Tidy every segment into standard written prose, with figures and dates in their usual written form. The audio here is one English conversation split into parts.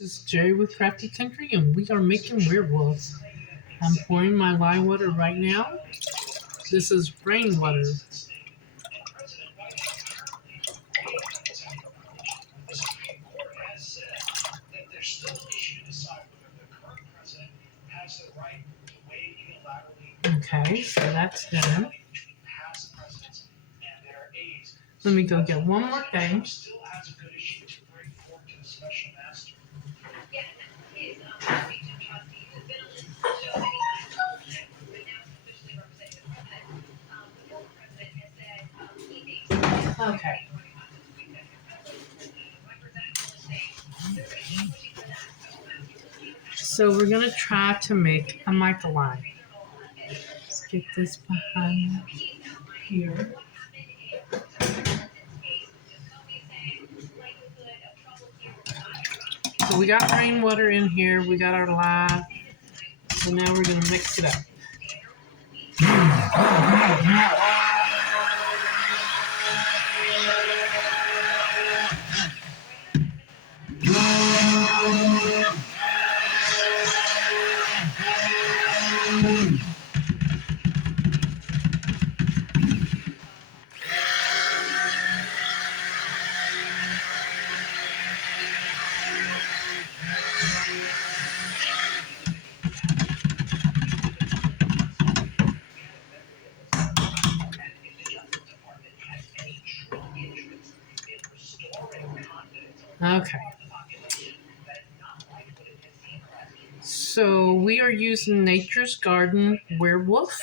This is Jerry with Crafty Country, and we are making werewolves. I'm pouring my lye water right now. This is rainwater. Okay, so that's done. Let me go get one more thing. Okay. So we're gonna try to make a microline. Let's get this behind here. So we got rainwater in here. We got our lye. So now we're gonna mix it up. Okay. So we are using Nature's Garden Werewolf.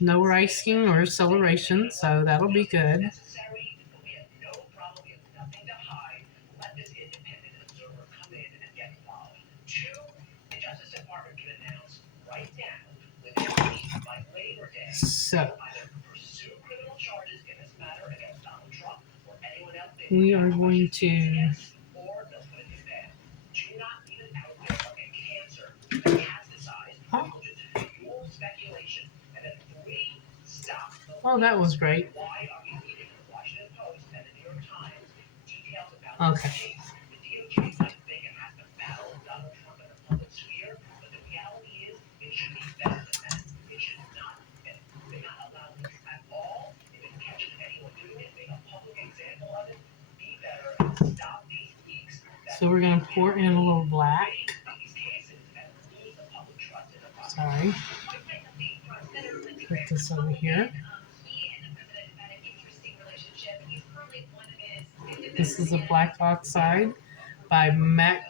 No icing or acceleration, so that'll be good. So we are going to Oh, that was great. Okay. So we're going to pour in a little black. Sorry. Put this over here. This is a black oxide by Mad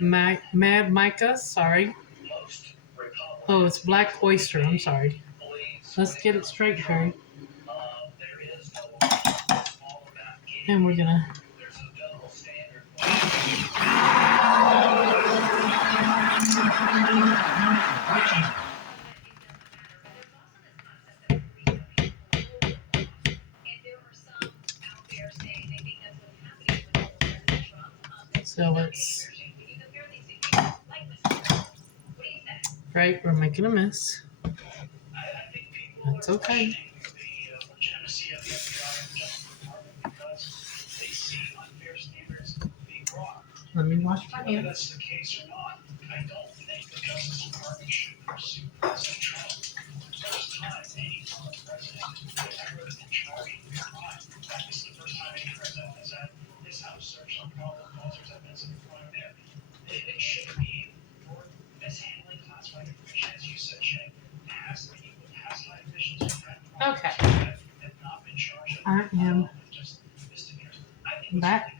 Micah. Sorry. Oh, it's black oyster. I'm sorry. Let's get it straight, Harry. And we're gonna. So it's right. We're making a mess. That's okay. Let me wash my hands. Okay. I am back.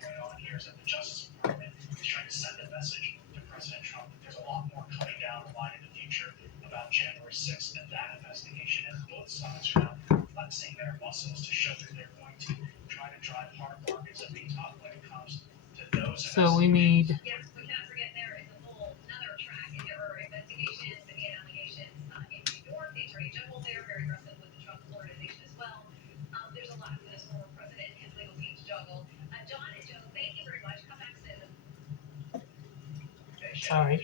So we need sorry.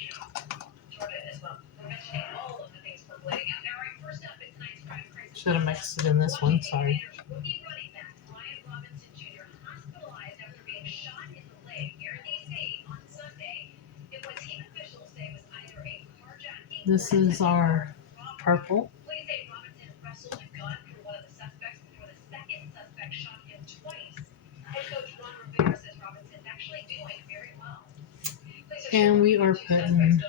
Should have mixed it in this one, sorry. This is our purple. And we are putting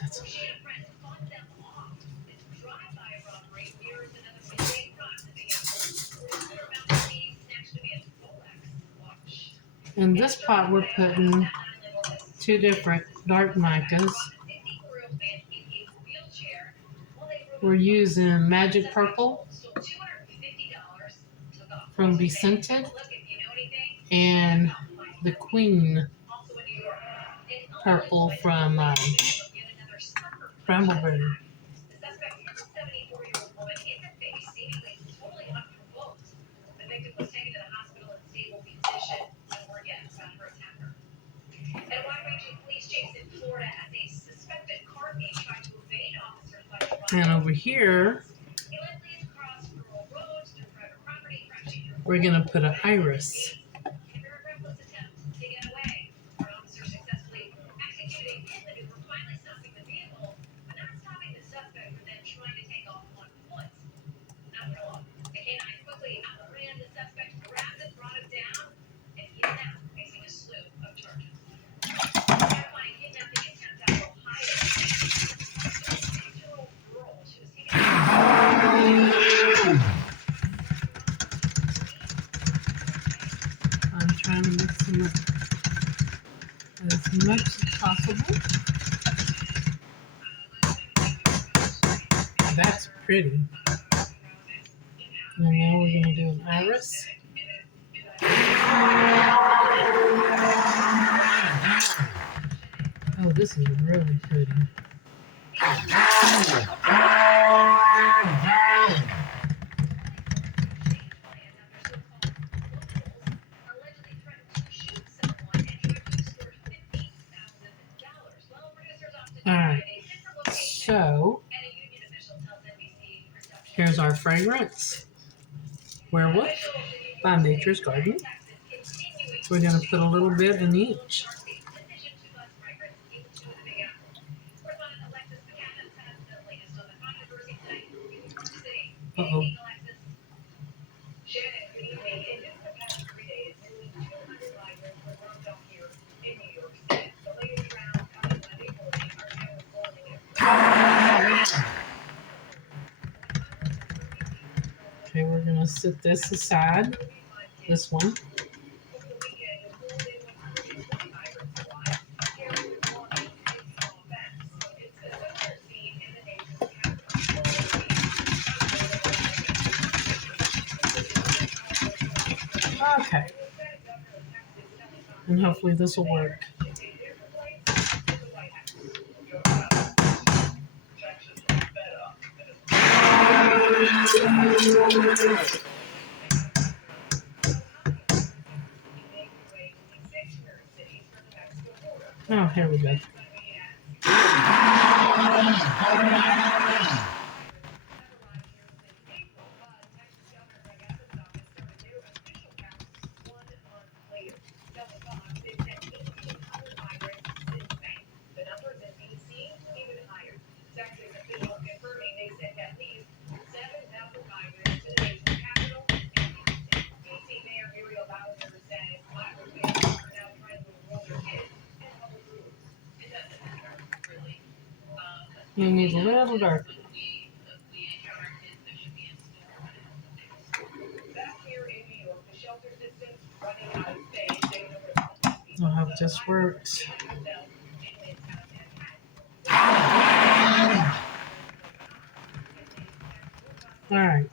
that's in this pot we're putting two different dark micas. We're using Magic Purple from Becented and the Queen Purple from Brambleberry. And over here, we're going to put an iris. I'm trying to mix them up as much as possible. That's pretty. And now we're going to do an iris. Oh, this is really pretty. Alright, so here's our fragrance. Werewolf by Nature's Garden. We're going to put a little bit in each. Uh-oh. Okay, we're going to set this aside, this one. Okay. And hopefully this will work. Oh, here we go. You need a little darker. I hope this works. All right.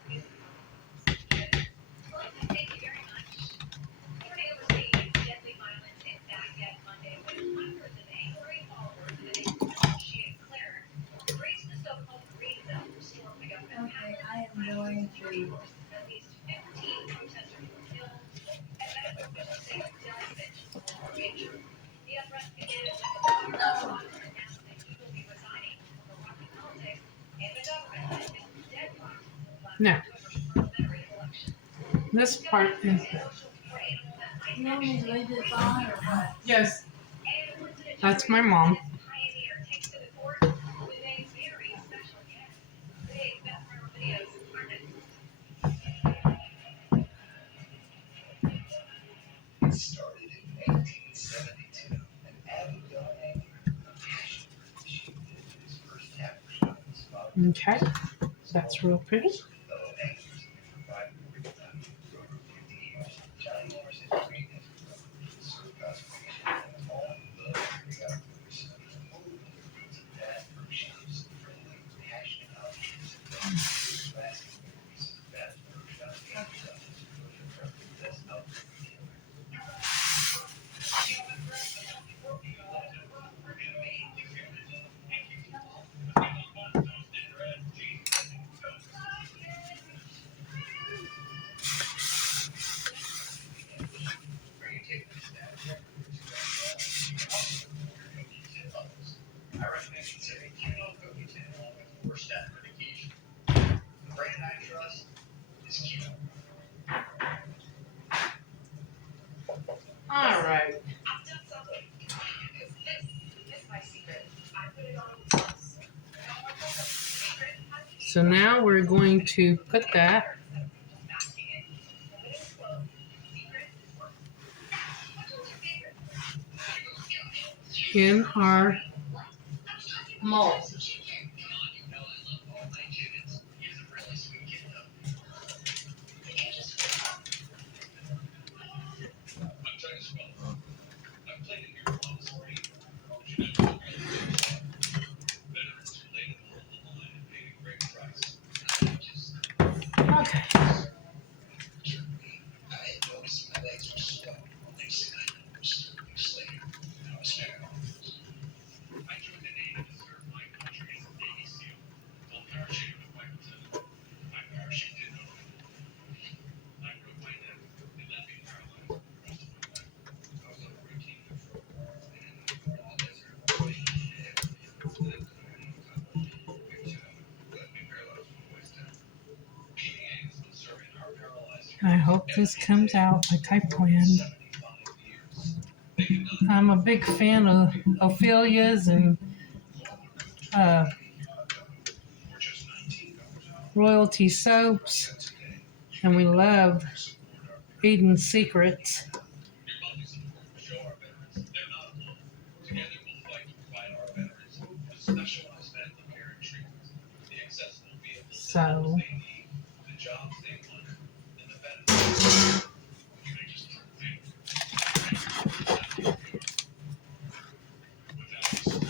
Now, This part is yes, that's my mom. Okay, that's real pretty. All right. So now we're going to put that in our mold. Okay. I hope this comes out like I planned. I'm a big fan of Ophelia's and uh, royalty soaps, and we love Eden's Secrets. So,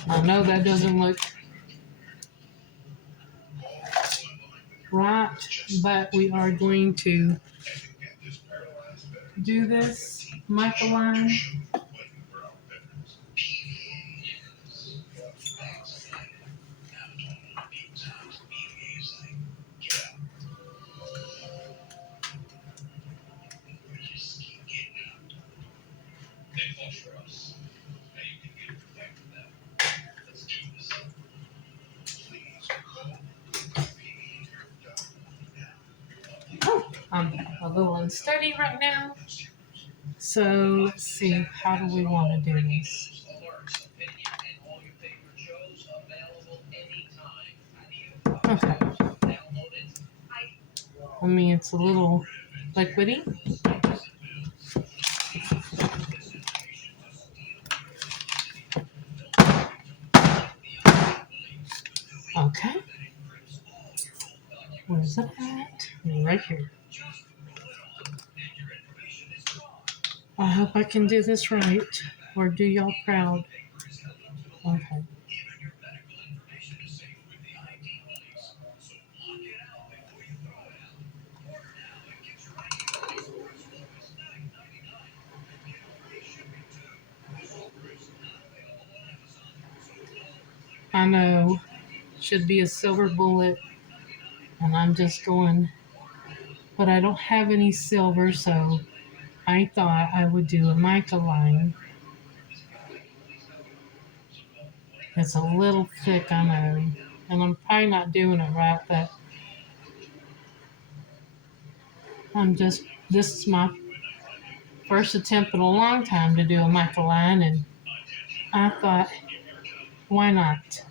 I know that doesn't look right, but we are going to do this Michaeline. I'm a little unsteady right now. So let's see, how do we want to do this? Okay. I mean, it's a little liquidy. Okay. Where's it at? Right here. I hope I can do this right, or do y'all proud. Okay. I know, should be a silver bullet, and I'm just going, but I don't have any silver, so I thought I would do a mica line. It's a little thick, I know, and I'm probably not doing it right, but I'm just This is my first attempt in a long time to do a mica line, and I thought, why not?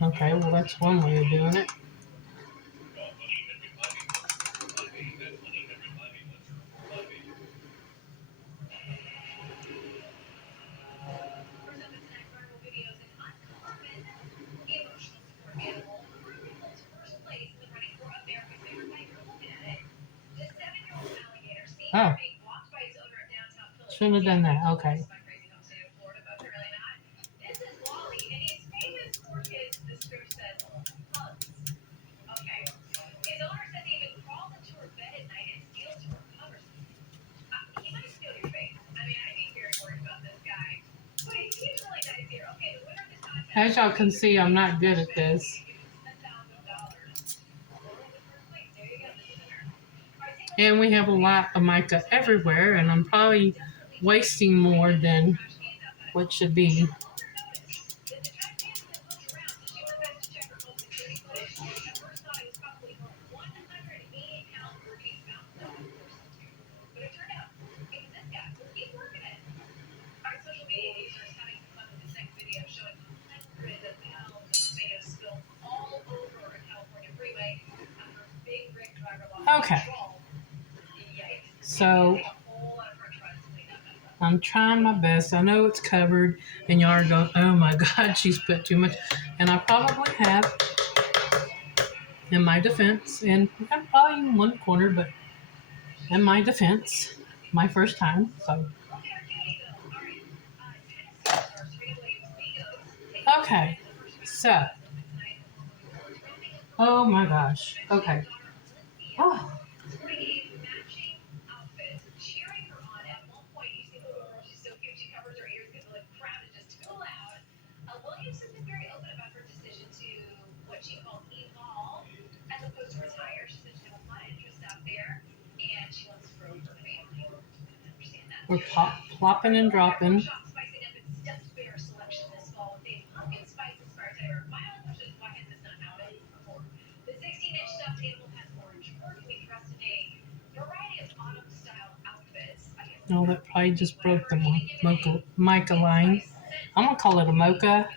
Okay, well that's one way of doing it. Oh, shouldn't have done that. Okay. As y'all can see, I'm not good at this. And we have a lot of mica everywhere, and I'm probably wasting more than what should be. Okay, so I'm trying my best. I know it's covered, and y'all are going, oh my God, she's put too much. And I probably have, in my defense, and I'm probably in one corner, but in my defense, my first time. So, okay, so, oh my gosh, okay. Oh, we're plopping and dropping. No, that probably just broke the mica line. I'm gonna call it a mocha.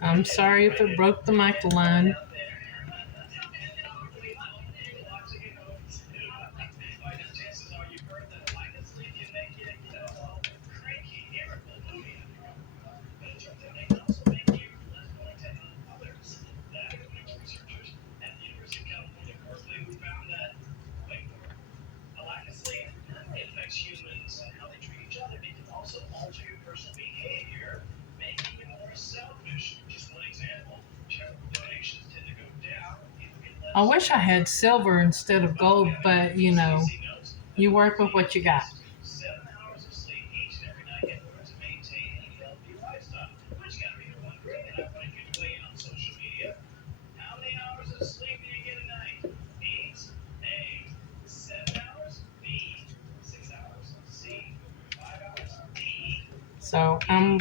I'm sorry if it broke the mica line. I wish I had silver instead of gold, but you know, you work with what you got. So I'm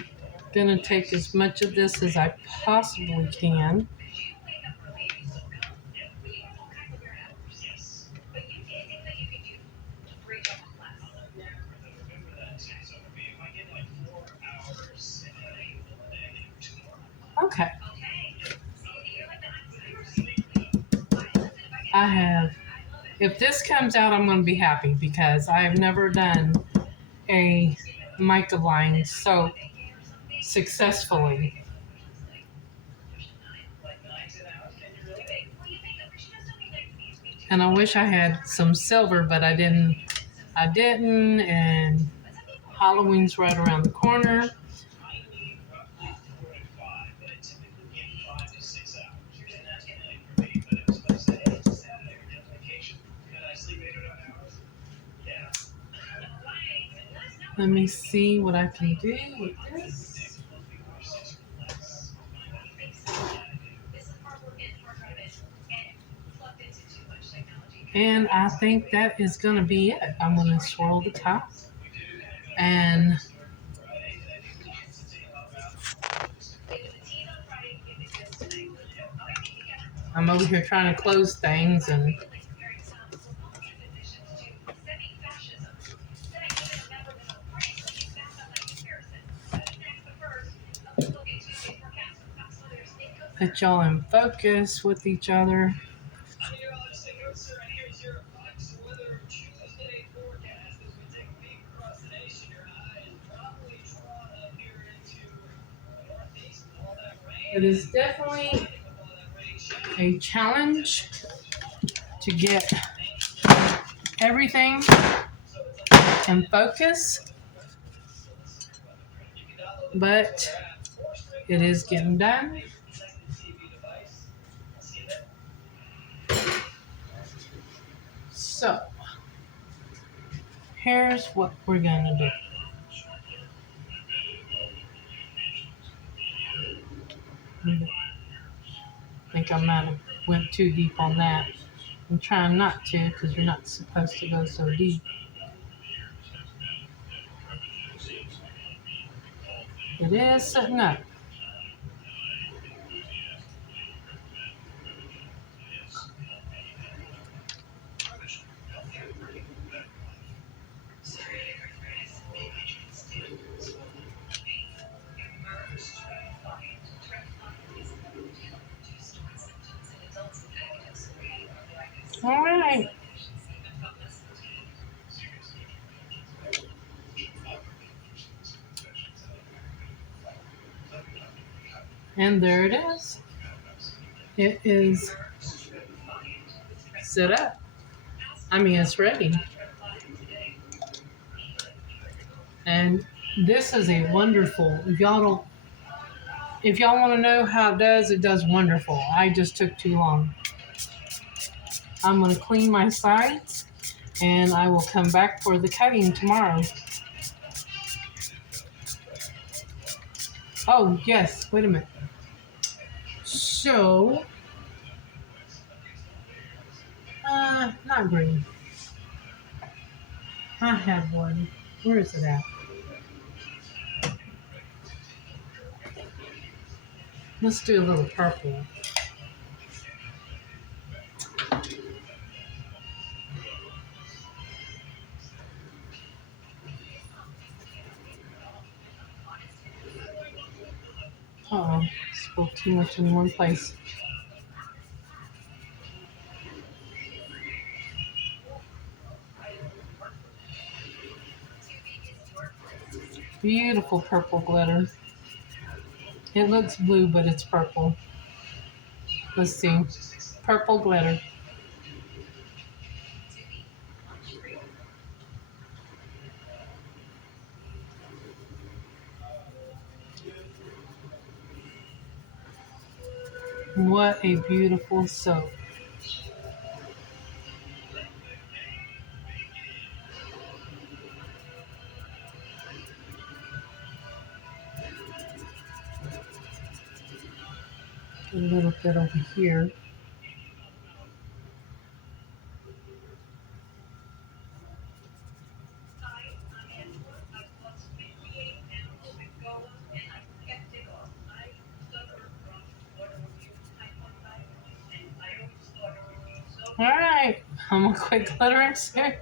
gonna take as much of this as I possibly can. Okay. I have. If this comes out, I'm going to be happy because I have never done a mica line so successfully. And I wish I had some silver, but I didn't. And Halloween's right around the corner. Let me see what I can do with this. And I think that is going to be it. I'm going to swirl the top. And I'm over here trying to close things and put y'all in focus with each other. It is definitely a challenge to get everything in focus, but it is getting done. So, here's what we're gonna do. I think I might have went too deep on that. I'm trying not to because you're not supposed to go so deep. It is sitting up. All right. And there it is. It is set up. I mean, it's ready. And this is a wonderful, if y'all want to know how it does wonderful. I just took too long. I'm going to clean my sides and I will come back for the cutting tomorrow. Oh, yes. Wait a minute. So, not green. I have one. Where is it at? Let's do a little purple. Uh-oh, spoke too much in one place. Beautiful purple glitter. It looks blue, but it's purple. Let's see. Purple glitter. What a beautiful soap. A little bit over here. All right, I'm gonna quit glittering soon.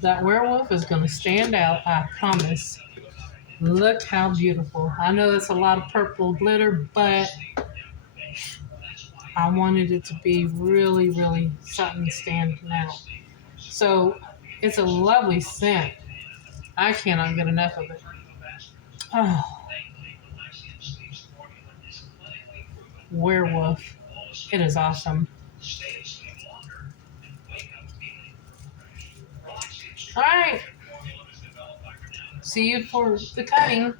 That werewolf is gonna stand out, I promise. Look how beautiful. I know it's a lot of purple glitter, but I wanted it to be really, really something standing out. So it's a lovely scent. I cannot get enough of it. Oh, werewolf. It is awesome. All right. See you for the cutting.